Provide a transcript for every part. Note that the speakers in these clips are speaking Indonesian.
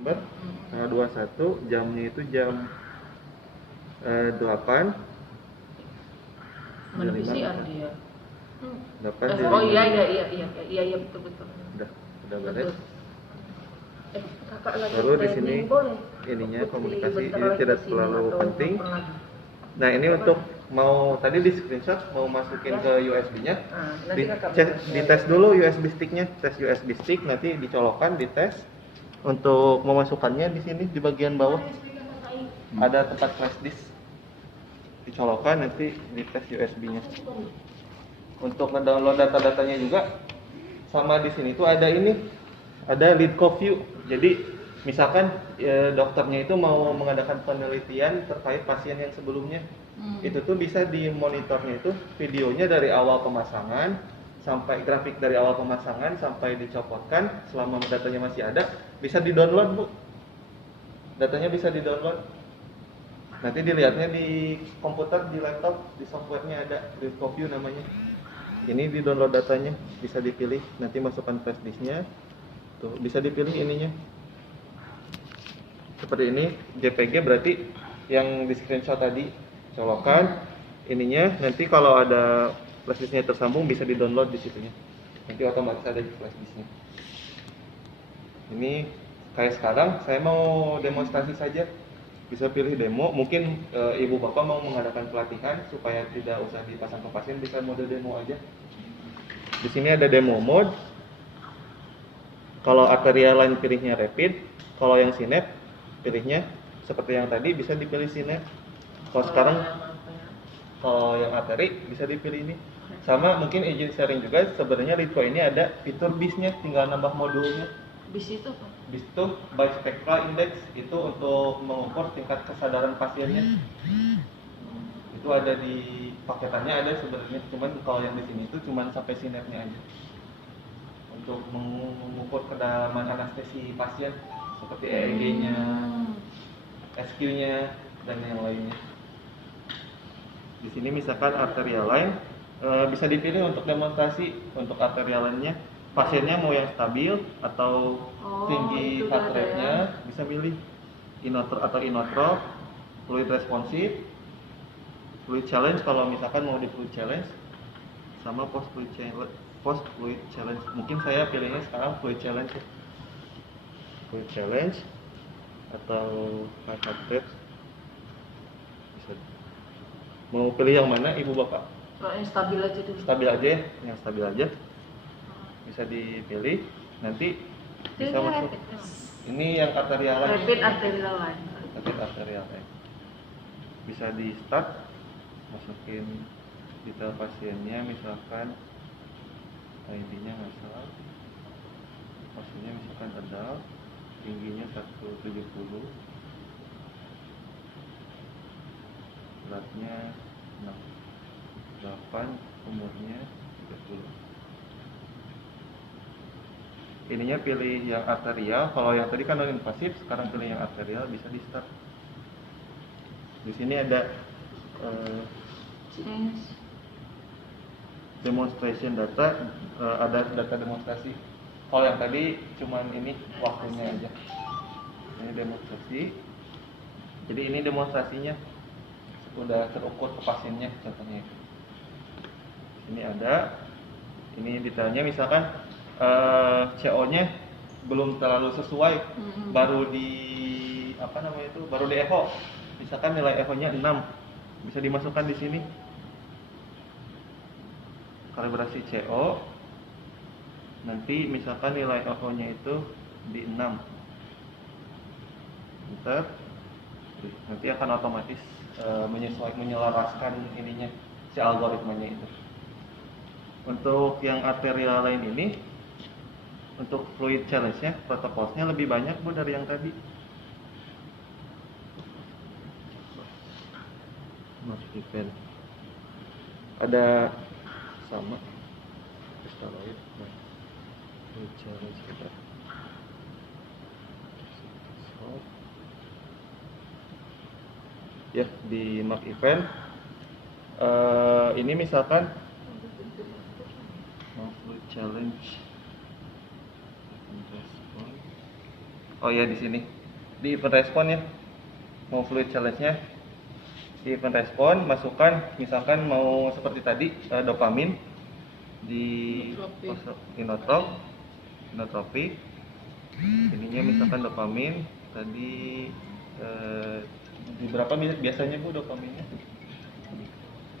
September tanggal 21, jamnya itu jam 8. Mana PCR dia? 8 di Oh lima. iya betul. Udah beres. Kakak lagi Baru di sini boleh. ininya Putri komunikasi bentar ini lagi tidak kesini terlalu atau penting. kapan lagi? Nah ini untuk mau tadi di screenshot mau masukin ke USB-nya, nanti kakak dites dulu USB stick-nya, tes USB stick nanti dicolokkan, dites. Untuk memasukkannya di sini di bagian bawah ada tempat flash disk, dicolokkan nanti dites USB-nya. Untuk ngedownload data-datanya juga sama di sini tuh ada ini, ada LeadCoView. Jadi misalkan dokternya itu mau mengadakan penelitian terkait pasien yang sebelumnya, itu tuh bisa di monitornya itu videonya dari awal pemasangan sampai grafik dari awal pemasangan sampai dicopotkan selama datanya masih ada, bisa di-download Bu. Datanya bisa di-download. Nanti dilihatnya di komputer, di laptop, di softwarenya ada LeadCoView namanya. Ini di-download datanya, bisa dipilih, nanti masukkan flash disknya. Tuh, bisa dipilih ininya. Seperti ini, JPG berarti yang di screenshot tadi, colokan ininya, nanti kalau ada flash disknya tersambung bisa di-download di situnya. Nanti otomatis ada di flash disknya. Ini kayak sekarang saya mau demonstrasi saja. Bisa pilih demo, mungkin ibu bapak mau mengadakan pelatihan supaya tidak usah dipasang ke pasien, bisa mode demo aja. Di sini ada demo mode. Kalau arterial line pilihnya rapid, kalau yang sinep pilihnya seperti yang tadi bisa dipilih sinep. Kalau sekarang kalau yang arteri bisa dipilih ini. Sama mungkin izin sharing juga, sebenarnya Litco ini ada fitur BIS-nya, tinggal nambah modulnya. BIS itu apa? BIS itu Bispectral Index, itu untuk mengukur tingkat kesadaran pasiennya. Itu ada di paketannya, ada sebenarnya, cuman kalau yang di sini itu cuman sampai sinepnya aja. Untuk mengukur kedalaman anestesi pasien seperti EEG-nya, SQ-nya dan yang lainnya. Di sini misalkan arterial line, bisa dipilih untuk demonstrasi. Untuk arterial line-nya pasiennya mau yang stabil atau tinggi heart rate-nya, bisa pilih inotrop atau inotrop, fluid responsif, fluid challenge kalau misalkan mau di fluid challenge, sama post fluid challenge. Mungkin saya pilihnya sekarang fluid challenge. Fluid challenge atau heart rate. Bisa. Mau pilih yang mana ibu bapak? Yang stabil aja dulu. Stabil aja ya, yang stabil aja. Bisa dipilih, nanti bisa masuk. Ini yang arterial line. Rapid arterial line. Rapid arterial line. Bisa di start, masukin detail pasiennya, misalkan ID-nya nggak salah, pasiennya misalkan adult, tingginya 170, beratnya 68, umurnya 30. Ininya pilih yang arterial, kalau yang tadi kan non invasif, sekarang pilih yang arterial, bisa di start. Di sini ada demonstration data, ada data demonstrasi. Kalau yang tadi cuman ini waktunya aja. Ini demonstrasi. Jadi ini demonstrasinya udah terukur ke pasiennya, contohnya. Ini ada. Ini detailnya, misalkan CO-nya belum terlalu sesuai, baru di apa namanya itu, baru di echo. Misalkan nilai echo-nya 6, bisa dimasukkan di sini. Kalibrasi CO, nanti misalkan nilai echo-nya itu di 6. Enter. Nanti akan otomatis menyelaraskan ininya, si algoritmanya itu. Untuk yang arterial line ini, untuk fluid challenge-nya, protokolnya lebih banyak Bu dari yang tadi. Mas event. Ada sama steroid, fluid challenge kita. Ya, di mark event ini misalkan fluid challenge respon Oh ya, di sini di event respon ya, mau fluid challenge-nya di event respon masukkan misalkan mau seperti tadi dopamin di inotropi ininya misalkan dopamin tadi di berapa biasanya Bu dopaminnya?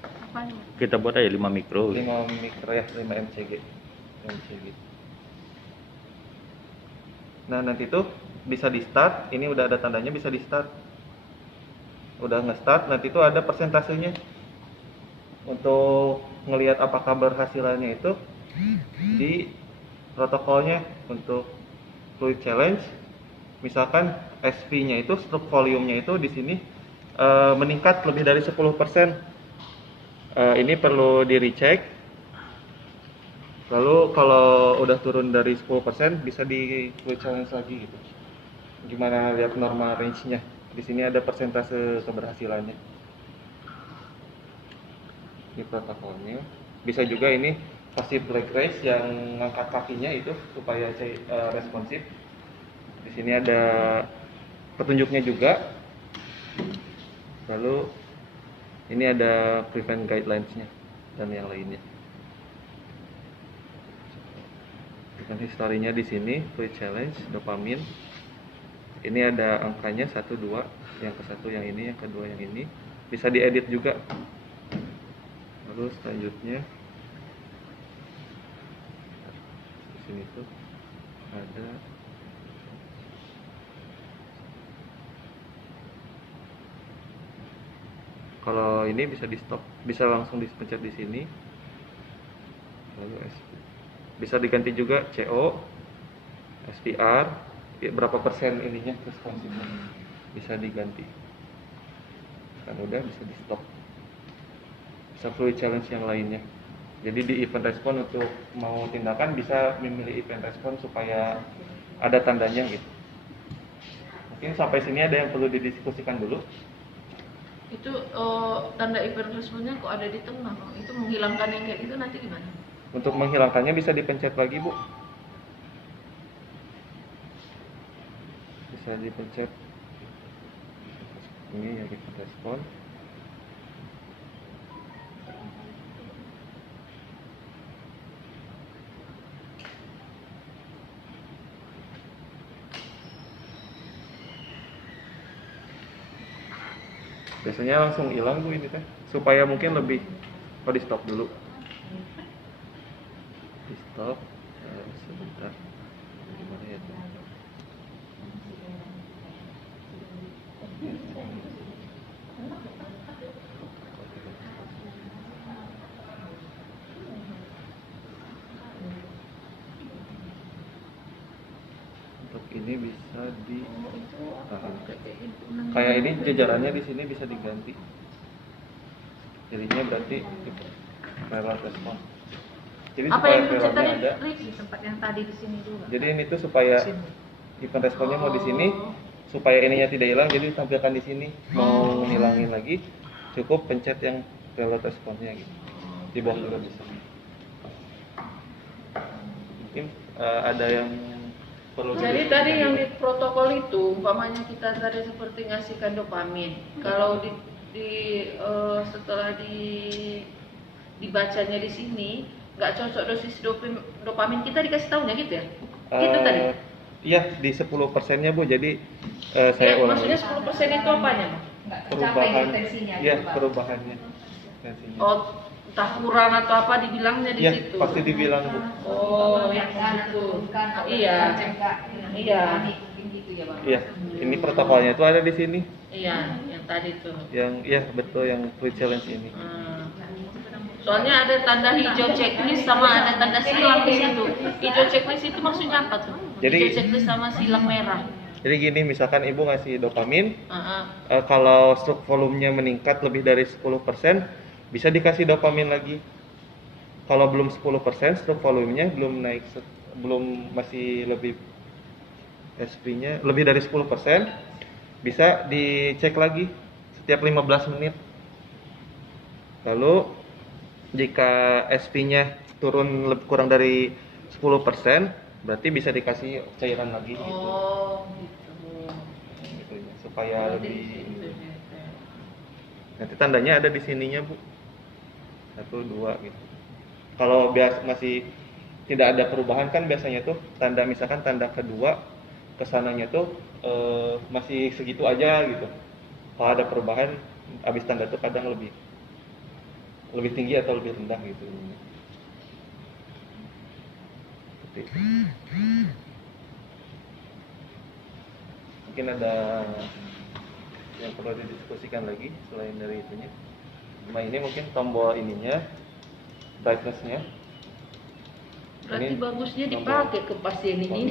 Apa nih? Kita buat aja 5 mikro. 5 mikro ya, 5 mcg. Nah nanti tuh bisa di start, ini udah ada tandanya bisa di start. Udah nge-start, nanti tuh ada persentasenya untuk ngelihat apakah berhasilannya itu di protokolnya untuk fluid challenge. Misalkan SV-nya itu stroke volume-nya itu di sini meningkat lebih dari 10%. Ini perlu di recheck. Lalu kalau udah turun dari 10% bisa di fluid challenge lagi gitu. Gimana lihat normal range-nya? Di sini ada persentase keberhasilannya. Di protokolnya. Bisa juga ini passive leg raise yang ngangkat kakinya itu supaya responsif. Di sini ada petunjuknya juga. Lalu ini ada prevent guidelines-nya dan yang lainnya. Prevent history-nya di sini, fluid challenge, dopamin. Ini ada angkanya 1, 2, yang ke satu yang ini, yang kedua yang ini. Bisa diedit juga. Lalu selanjutnya di sini tuh ada kalau ini bisa di stop, bisa langsung dipencet di sini. Lalu bisa diganti juga CO, SPR, berapa persen ininya responsifnya bisa diganti. Kan udah bisa di stop. Bisa fluid challenge yang lainnya. Jadi di event respon untuk mau tindakan bisa memilih event respon supaya ada tandanya gitu. Mungkin sampai sini ada yang perlu didiskusikan dulu. Itu tanda event responnya kok ada di tengah, Bang. Itu menghilangkan yang kayak gitu nanti gimana? Untuk menghilangkannya bisa dipencet lagi, Bu. Bisa dipencet. Ini yang event respon. Biasanya langsung hilang Bu ini teh, supaya mungkin lebih. Oh, di stop dulu. Di stop. Sebentar. Gimana ya tuh? Untuk ini bisa di kayak ini jajarannya di sini bisa diganti. Jadinya berarti preload respon. Jadi Apa supaya yang pencet preloadnya tadi? ada. Rick, di tempat yang tadi di sini juga. Jadi ini tuh supaya event responnya mau di sini, supaya ininya tidak hilang, jadi ditampilkan di sini. Mau ngilangin lagi, cukup pencet yang preload responnya gitu. Di bawah juga bisa. Mungkin ada yang perlu. Jadi tadi yang di protokol itu, umpamanya kita tadi seperti ngasihkan dopamin. Kalau setelah dibacanya di sini, nggak cocok dosis dopamin kita dikasih tahunya gitu ya? Gitu tadi? Iya, di 10%-nya Bu. Jadi saya Ya, ulangi. maksudnya 10% itu apanya, Bang? Perubahan. Iya, perubahannya. Tensinya. Oh, entah kurang atau apa dibilangnya di Iya, situ. pasti dibilang Bu. Oh, yang itu. Iya. Iya. Iya, ini protokolnya itu ada di sini. Iya, yang tadi tuh. Yang iya betul yang fluid challenge ini. Soalnya ada tanda hijau checklist sama ada tanda silang di situ. Hijau checklist itu maksudnya apa tuh? Jadi- Hijau checklist sama silang merah. Jadi gini, misalkan Ibu ngasih dopamin, Heeh. kalau stroke volumenya meningkat lebih dari 10%, bisa dikasih dopamin lagi. Kalau belum 10%, stroke volumenya belum naik, belum masih lebih SP-nya lebih dari 10%, bisa dicek lagi setiap 15 menit. Lalu jika SP-nya turun kurang dari 10%, berarti bisa dikasih cairan lagi gitu. Oh, gitu. supaya Oh, di lebih. situ. Nanti tandanya ada di sininya Bu, 1, 2 gitu. Kalau masih tidak ada perubahan kan biasanya tuh tanda, misalkan tanda kedua kesananya tuh masih segitu aja gitu. Kalau ada perubahan abis tanda tuh kadang lebih tinggi atau lebih rendah gitu. Seperti itu. Mungkin ada yang perlu didiskusikan lagi selain dari itunya. Nah ini mungkin tombol ininya, brightness-nya. Berarti Ini bagusnya tombol dipakai ke pasien ini.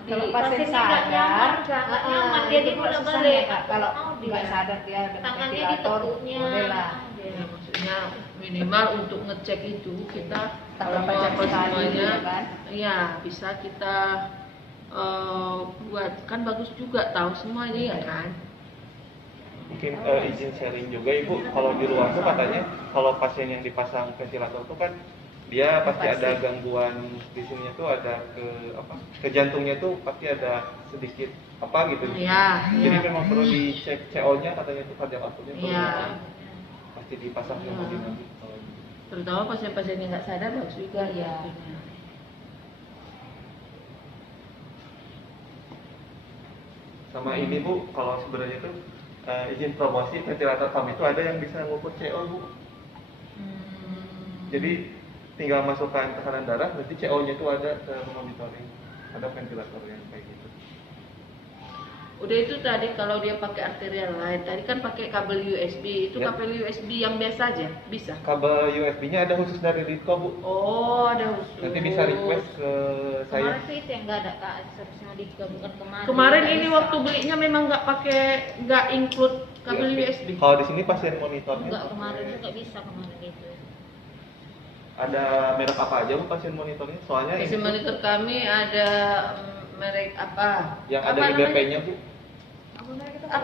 Kalau Di pasien pasiennya nggak nyaman, sadar, nggak nyaman, dia itu bolak susah balik. ya, Kak. Kalau nggak sadar dia dengan tangannya ventilator, ditekuknya. boleh lah. Ya, maksudnya minimal untuk ngecek itu kita Tanpa kalau baca apa sekali, semuanya, ya kan? ya bisa kita buat, kan bagus juga tahu semua ini ya kan. Mungkin izin sharing juga Ibu, kalau di luar tuh katanya kalau pasien yang dipasang ventilator tuh kan dia pasti ada gangguan di sininya tuh, ada ke jantungnya tuh pasti ada sedikit apa gitu. Iya. Jadi Iya. memang perlu dicek CO-nya katanya tuh, cardiac output-nya perlu Iya. pasti dipasang sama Iya. nanti kalau gitu. Terutama pasien-pasien yang nggak sadar bagus juga ya. Sama ini Bu, kalau sebenarnya tuh izin promosi ventilator kami itu ada yang bisa ngukur CO Bu. Jadi tinggal masukkan tekanan darah, nanti CO-nya itu ada ke monitoring, ada ventilator yang kayak gitu. Udah itu tadi kalau dia pakai arterial line, tadi kan pakai kabel USB, itu Ya. kabel USB yang biasa aja, bisa. Kabel USB-nya ada khusus dari Ritco Bu. Oh, ada khusus. Nanti bisa request ke saya. Kemarin sih itu yang nggak ada Kak, seharusnya digabungkan kemarin. Kemarin Nggak ini bisa. waktu belinya memang nggak include kabel USB. Kalau di sini pasien monitornya Enggak, kemarin tuh nggak bisa kemarin gitu. ada merek apa aja Bu pasien monitornya? Soalnya Pasien ini monitor kami ada merek apa? yang ada Apa namanya? IBP-nya Bu. Apa mereka